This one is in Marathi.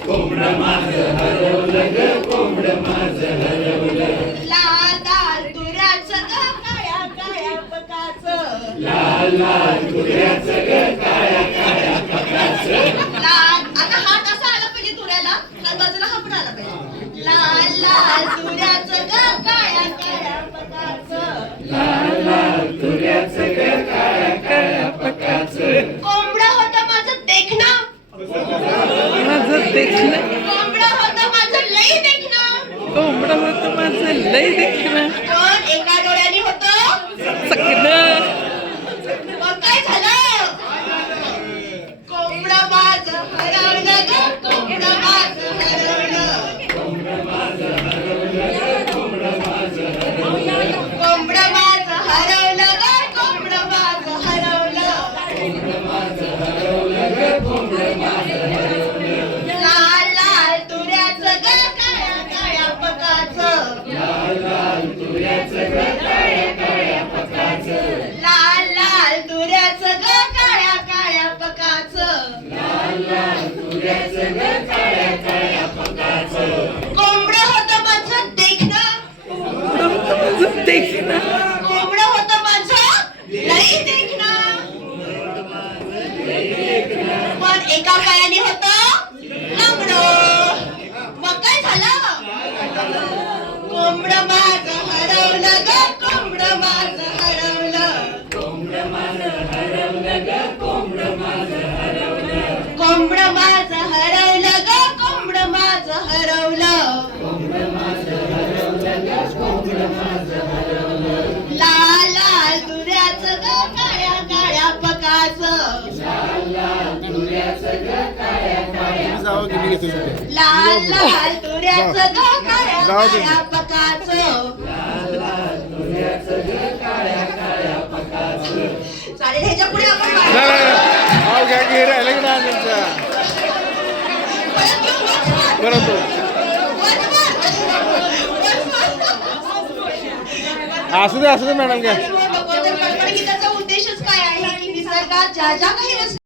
कोंबड माझ हरवलं ग कोंबड माझ हरवलं लाल तुऱ्याच काळ्या काळ्या पकाच. लाल तुऱ्याच एवढं होतं माझं लय देखणं पण एका डोळ्याने होतं चकणं काय झालं? कोंबडा माझं कोंबडं होतं माझं देखणं देखणं एका पायाने होतं लाल लाल तुऱ्याचं ग काळ्या काळ्या पकाचं. जावं की मी घेतो सुट्ट्या. लाल लाल तुऱ्याचं ग काळ्या. काळ्या पकाचं. चालेल ह्याच्या पुढे आपण तो. असू दे असू दे मॅडम घ्या गीताचा उद्देशच काय आहे की निसर्गात ज्या ज्या काही वस्तू